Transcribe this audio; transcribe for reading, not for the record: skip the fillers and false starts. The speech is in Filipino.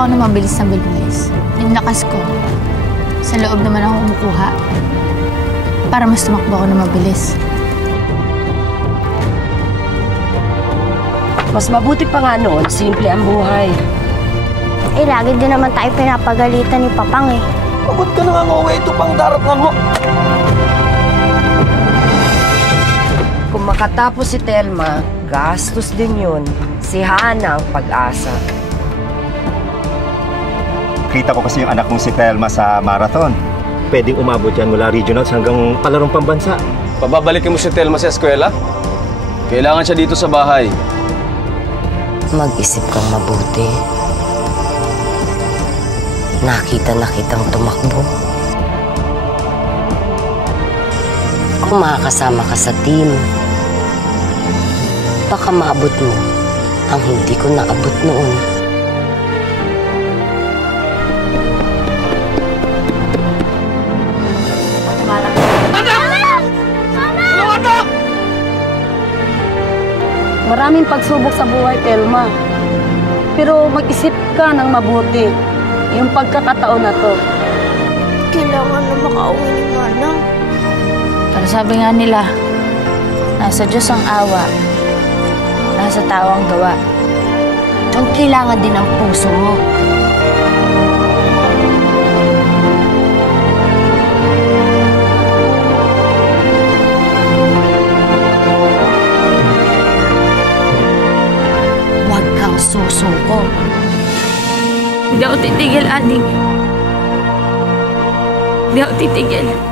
ako na mabilis na bilis. Yung lakas ko, sa loob naman ako kumukuha. Para mas tumakbo ako na mabilis. Mas mabuti pa nga noon, simple ang buhay. Eh, lagi din naman tayo pinapagalitan ni Papang eh. Pagod ka na nga nga, ito pang daratnan mo. Kung makatapos si Telma, gastos din yun. Si Hana ang pag-asa. Kita ko kasi yung anak mong si Telma sa marathon. Pwedeng umabot yan mula regionals hanggang palarong pambansa. Pababalikin mo si Telma sa eskwela? Kailangan siya dito sa bahay. Mag-isip kang mabuti. Nakita na kitang tumakbo. Kung makakasama ka sa team, baka maabot mo ang hindi ko naabot noon. Maraming pagsubok sa buhay, Telma. Pero mag-isip ka ng mabuti. Yung pagkakataon na to. Kailangan na makauwi ni Manang. Pero sabi nga nila, nasa Diyos ang awa, nasa tao ang gawa. Ang kailangan din ang puso mo. Huwag kang susuko. Hindi ako titigil, Ading. Hindi ako titigil.